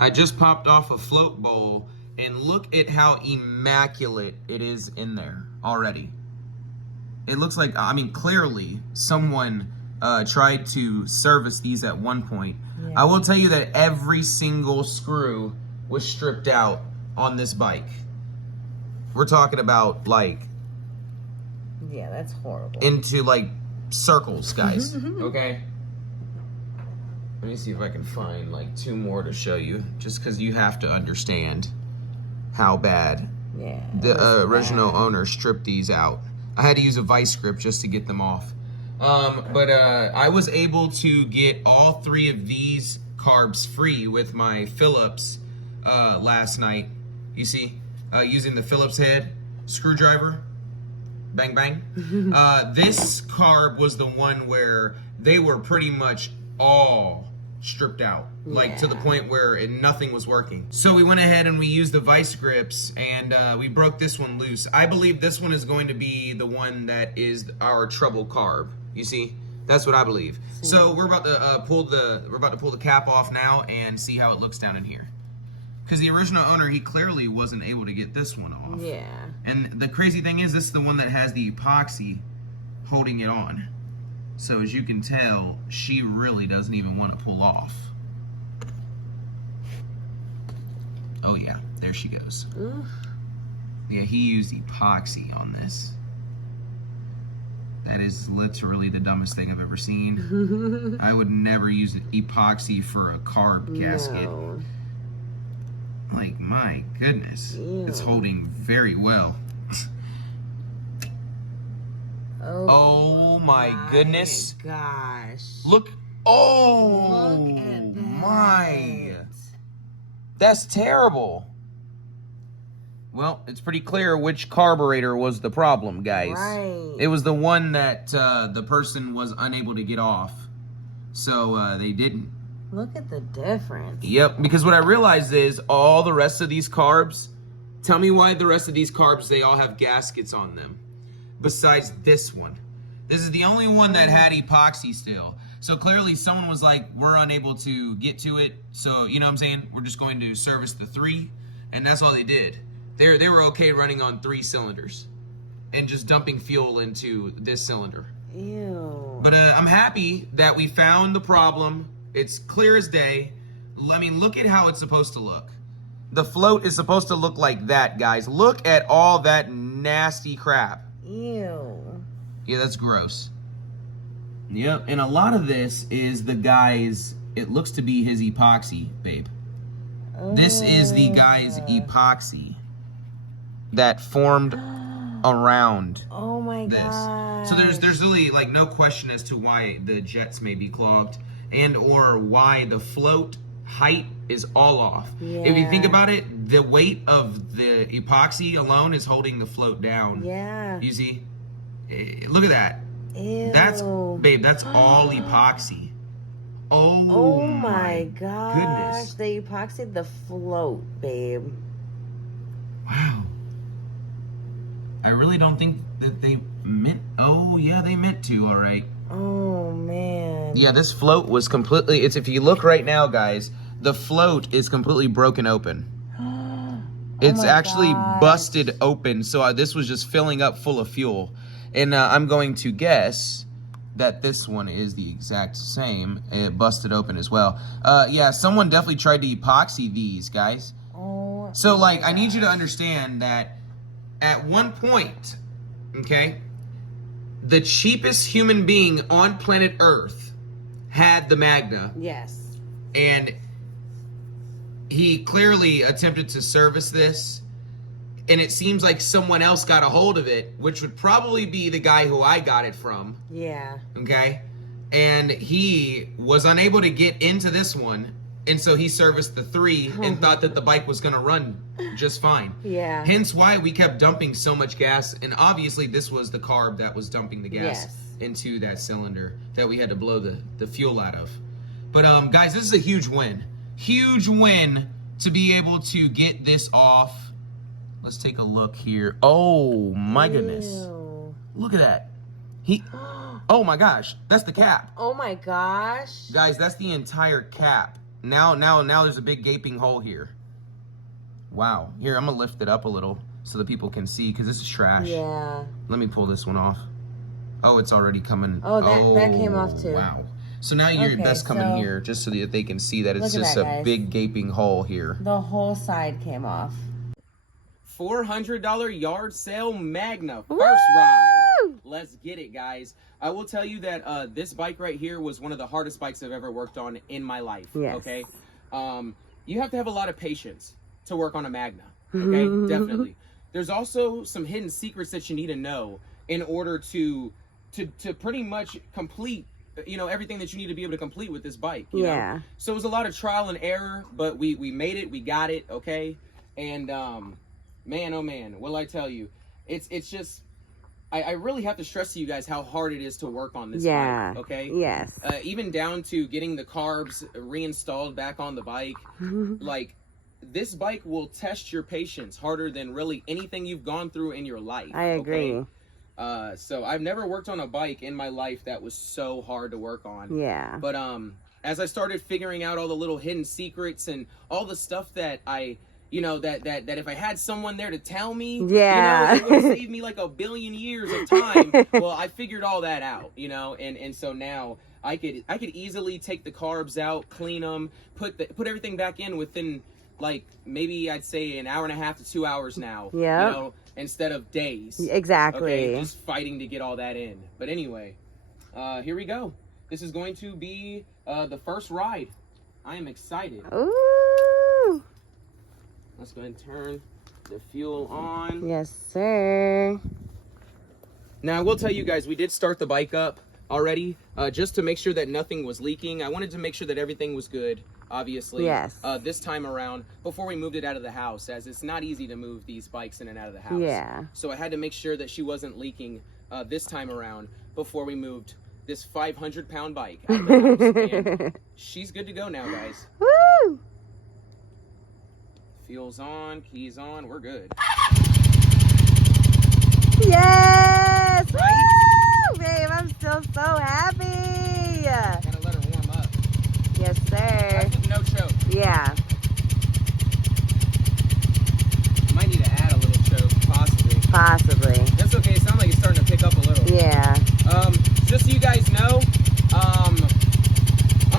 I just popped off a float bowl, and look at how immaculate it is in there already. It looks like, I mean, clearly someone tried to service these at one point. Yeah. I will tell you that every single screw was stripped out on this bike. We're talking about, like... Yeah, that's horrible. Into, like, circles, guys. Okay? Let me see if I can find, like, 2 more to show you. Just because you have to understand how bad the original owner stripped these out. I had to use a vice grip just to get them off. But I was able to get all 3 of these carbs free with my Phillips last night. You see? Using the Phillips head screwdriver. Bang, bang. This carb was the one where they were pretty much all stripped out. Like, to the point where nothing was working. So we went ahead and we used the vice grips, and we broke this one loose. I believe this one is going to be the one that is our trouble carb. You see? That's what I believe. So we're about to pull the cap off now and see how it looks down in here. Because the original owner, he clearly wasn't able to get this one off. Yeah. And the crazy thing is, this is the one that has the epoxy holding it on. So as you can tell, she really doesn't even want to pull off. Oh yeah, there she goes. Oof. Yeah, he used epoxy on this. That is literally the dumbest thing I've ever seen. I would never use epoxy for a carb gasket. No. Like, my goodness. Ew. It's holding very well. Oh my goodness. Gosh. Look. Oh, look at that. My. That's terrible. Well, it's pretty clear which carburetor was the problem, guys. Right. It was the one that the person was unable to get off. So they didn't. Look at the difference. Yep, because what I realized is all the rest of these carbs, tell me why the rest of these carbs, they all have gaskets on them. Besides this one. This is the only one that had epoxy still. So clearly someone was like, we're unable to get to it. So, you know what I'm saying? We're just going to service the 3. And that's all they did. They were okay running on 3 cylinders. And just dumping fuel into this cylinder. Ew. But I'm happy that we found the problem. It's clear as day. I mean, look at how it's supposed to look. The float is supposed to look like that, guys. Look at all that nasty crap. Ew. Yeah, that's gross. Yep, and a lot of this is the guy's, it looks to be his epoxy, babe. Oh. This is the guy's epoxy that formed around oh my this. God. So there's really like no question as to why the jets may be clogged and or why the float height is all off. Yeah. If you think about it, the weight of the epoxy alone is holding the float down. Yeah. You see? Look at that. Ew. That's, babe, that's all epoxy. Oh my gosh. Goodness. They epoxied the float, babe. Wow. I really don't think that they meant, oh yeah, they meant to, all right. Oh man. Yeah, this float was completely, it's, if you look right now, guys, the float is completely broken open. It's actually busted open, so this was just filling up full of fuel. And I'm going to guess that this one is the exact same. It busted open as well. Yeah, someone definitely tried to epoxy these, guys. Oh. So, like, I need you to understand that at one point, okay, the cheapest human being on planet Earth had the Magna. Yes. And he clearly attempted to service this. And it seems like someone else got a hold of it, which would probably be the guy who I got it from. Yeah. Okay? And he was unable to get into this one. And so he serviced the 3 and thought that the bike was going to run just fine. Yeah. Hence why we kept dumping so much gas. And obviously this was the carb that was dumping the gas into that cylinder that we had to blow the fuel out of. But guys, this is a huge win. Huge win to be able to get this off. Let's take a look here. Oh my goodness. Look at that. Oh my gosh, that's the cap. Oh my gosh. Guys, that's the entire cap. Now there's a big gaping hole here. Wow. Here, I'm gonna lift it up a little so that people can see, because this is trash. Yeah. Let me pull this one off. Oh, it's already coming. Oh, that came off too. Wow. So now that's coming here, just so that they can see that it's just a big gaping hole here. The whole side came off. $400 yard sale Magna first ride. Let's get it, guys. I will tell you that this bike right here was one of the hardest bikes I've ever worked on in my life. Yes. Okay. You have to have a lot of patience to work on a Magna. Okay. Definitely. There's also some hidden secrets that you need to know in order to pretty much complete, you know, everything that you need to be able to complete with this bike. You know? So it was a lot of trial and error, but we made it. We got it. Okay. And man, oh man, what'll I tell you? It's just, I really have to stress to you guys how hard it is to work on this bike, okay? Yes. Even down to getting the carbs reinstalled back on the bike. Like, this bike will test your patience harder than really anything you've gone through in your life. I agree. Okay? So I've never worked on a bike in my life that was so hard to work on. Yeah. But as I started figuring out all the little hidden secrets and all the stuff that you know, that if I had someone there to tell me, you know, it would save me like 1 billion years of time. Well, I figured all that out, you know, and so now I could easily take the carbs out, clean them, put everything back in within, like, maybe I'd say an hour and a half to 2 hours now. Yeah. You know, instead of days. Exactly. Okay, just fighting to get all that in. But anyway, here we go. This is going to be the first ride. I am excited. Ooh. Let's go ahead and turn the fuel on. Yes, sir. Now, I will tell you guys, we did start the bike up already, just to make sure that nothing was leaking. I wanted to make sure that everything was good, obviously. Yes. This time around, before we moved it out of the house, as it's not easy to move these bikes in and out of the house. Yeah. So I had to make sure that she wasn't leaking this time around before we moved this 500-pound bike out of the house. And she's good to go now, guys. Woo! Fuel's on, keys on, we're good. Yes! Woo! Babe, I'm still so happy. Gotta let her warm up. Yes, sir. That's with no choke. Yeah. Might need to add a little choke, possibly. Possibly. That's okay, it sounds like it's starting to pick up a little. Yeah. Just so you guys know, I'm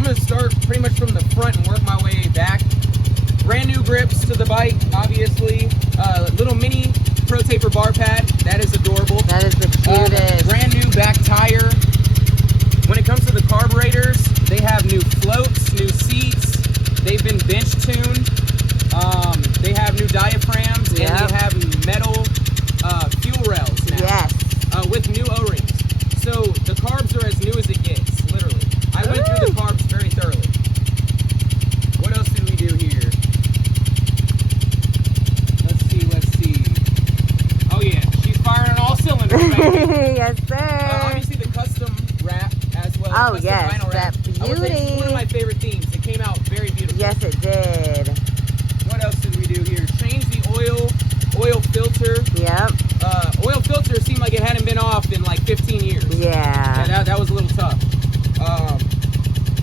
gonna start pretty much from the front and work my way back. Brand new grips to the bike, obviously. Little mini Pro Taper bar pad. That is adorable. That is the cutest. Brand new back tire. When it comes to the carburetors, they have new floats, new seats. They've been bench tuned. They have new diaphragms, and they have metal fuel rails now. Yes. With new O-rings. So the carbs are as new as it gets, literally. I went through the carbs very thoroughly. What else did we do here? Let's see. Oh yeah, she's firing on all cylinders, baby. Yes, sir. Obviously the custom wrap as well. Oh, custom yes, vinyl wrap. that beauty. I would say it's one of my favorite themes. It came out very beautiful. Yes, it did. What else did we do here? Change the oil filter. Yep. Oil filter seemed like it hadn't been off in like 15 years. Yeah. That was a little tough.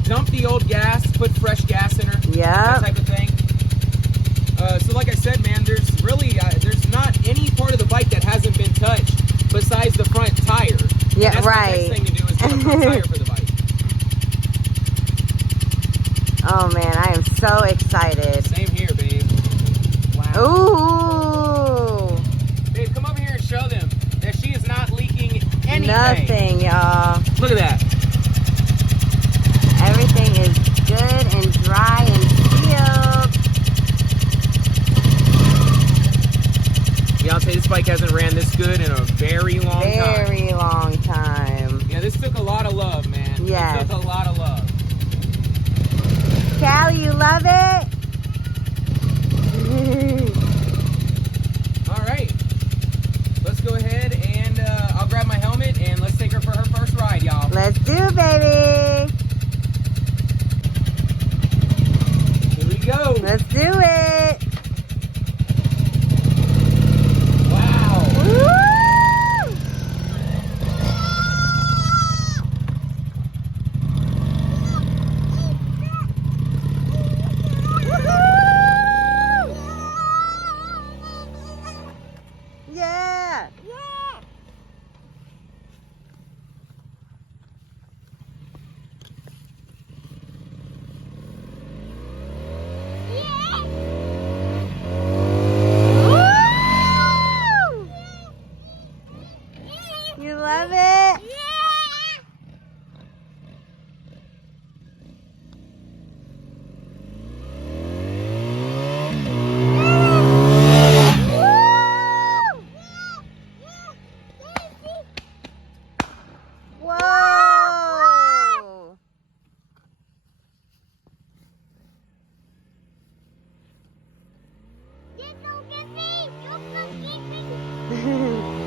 Dump the old gas, put fresh gas in her. Yeah. That type of thing. So like I said, man, there's really, there's not any part of the bike that hasn't been touched besides the front tire. Yeah, and that's right. The next thing to do is get a front tire for the bike. Oh man, I am so excited. Same here, babe. Wow. Ooh. Babe, come over here and show them that she is not leaking anything. Nothing, y'all. Look at that. Everything is good and dry and sealed. Yeah, I'll say this bike hasn't ran this good in a very long time. Very long time. Yeah, this took a lot of love, man. Yes. It took a lot of love. Callie, you love it? All right. Let's go ahead and I'll grab my helmet and let's take her for her first ride, y'all. Let's do it, baby. Here we go. Let's do it. Wow. Woo! Dang,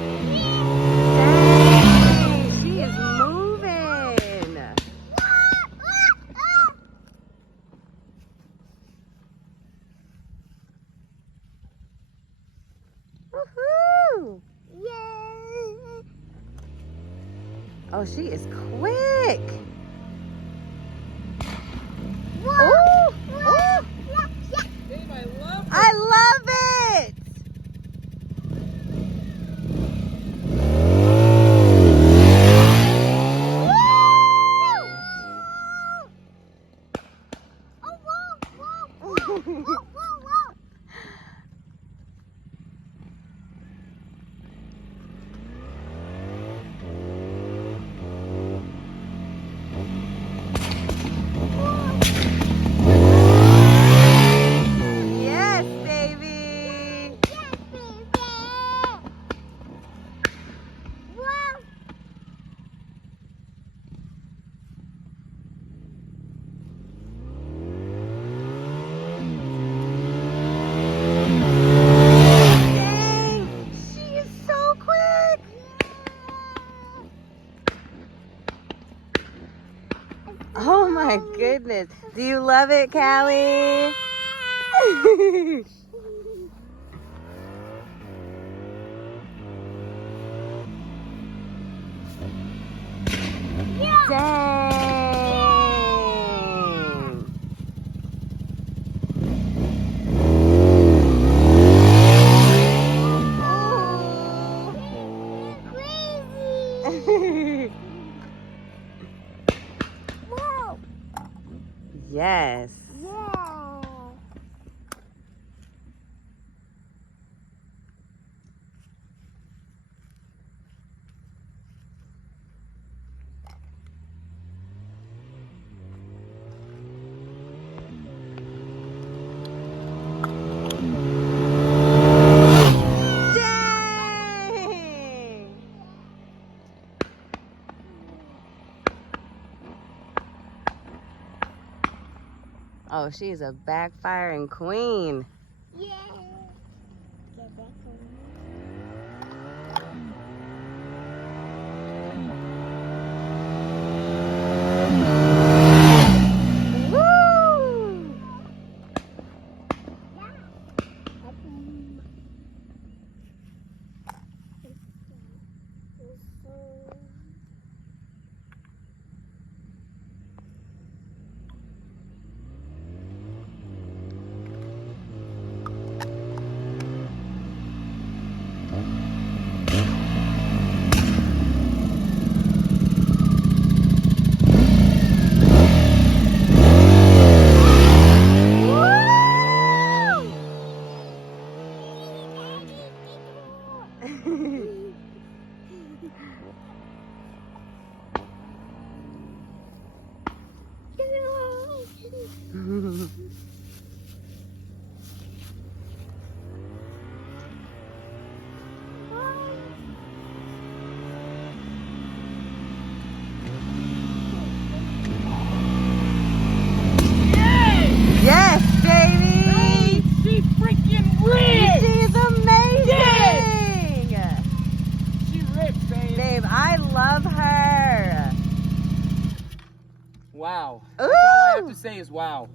she is moving. Woohoo! Oh, she is quick. Ooh, ooh. Babe, I love her. I love it. Yes, baby. Dang, she is so quick. Oh my goodness. Do you love it, Callie? Dang. Yes. Dang. Oh, she's a backfiring queen. Woo! Yes, baby! She freaking rips! She is amazing! Yes! She rips, babe. Babe, I love her. Wow. Ooh. That's all I have to say is wow.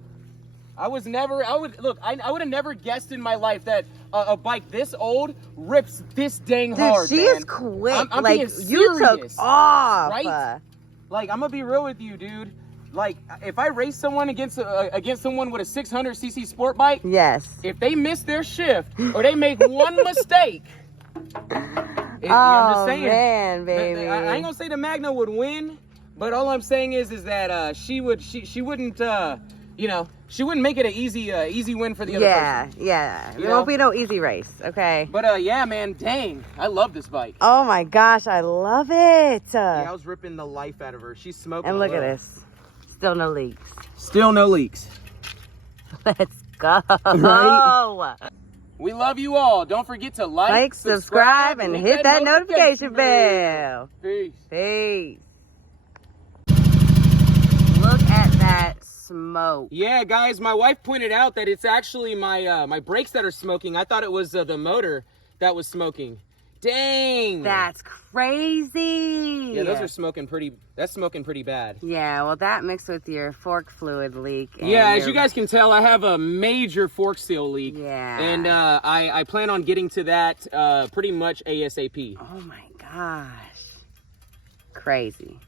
I would have never guessed in my life that a bike this old rips this dang Dude, hard, she man. is quick. I'm like, being you took serious, off. right? Like, I'm gonna be real with you, dude. Like, if I race someone against someone with a 600cc sport bike, Yes. if they miss their shift or they make one mistake, I'm just saying, man, baby. I ain't gonna say the Magna would win, but all I'm saying is that she wouldn't she wouldn't make it an easy win for the other person. Yeah. You It know? won't be no easy race, okay? But yeah, man, dang, I love this bike. Oh my gosh, I love it. Yeah, I was ripping the life out of her. She's smoking. And look a at little. this. Still no leaks. Still no leaks. Let's go. Right? We love you all. Don't forget to like, subscribe, and hit that notification bell. Peace. Peace. Look at that smoke. Yeah, guys, my wife pointed out that it's actually my my brakes that are smoking. I thought it was the motor that was smoking. Dang. That's crazy. Yeah, those are smoking pretty. That's smoking pretty bad. Yeah, well, that mixed with your fork fluid leak. Yeah, as you guys can tell, I have a major fork seal leak. Yeah. And I plan on getting to that pretty much ASAP. Oh my gosh. Crazy.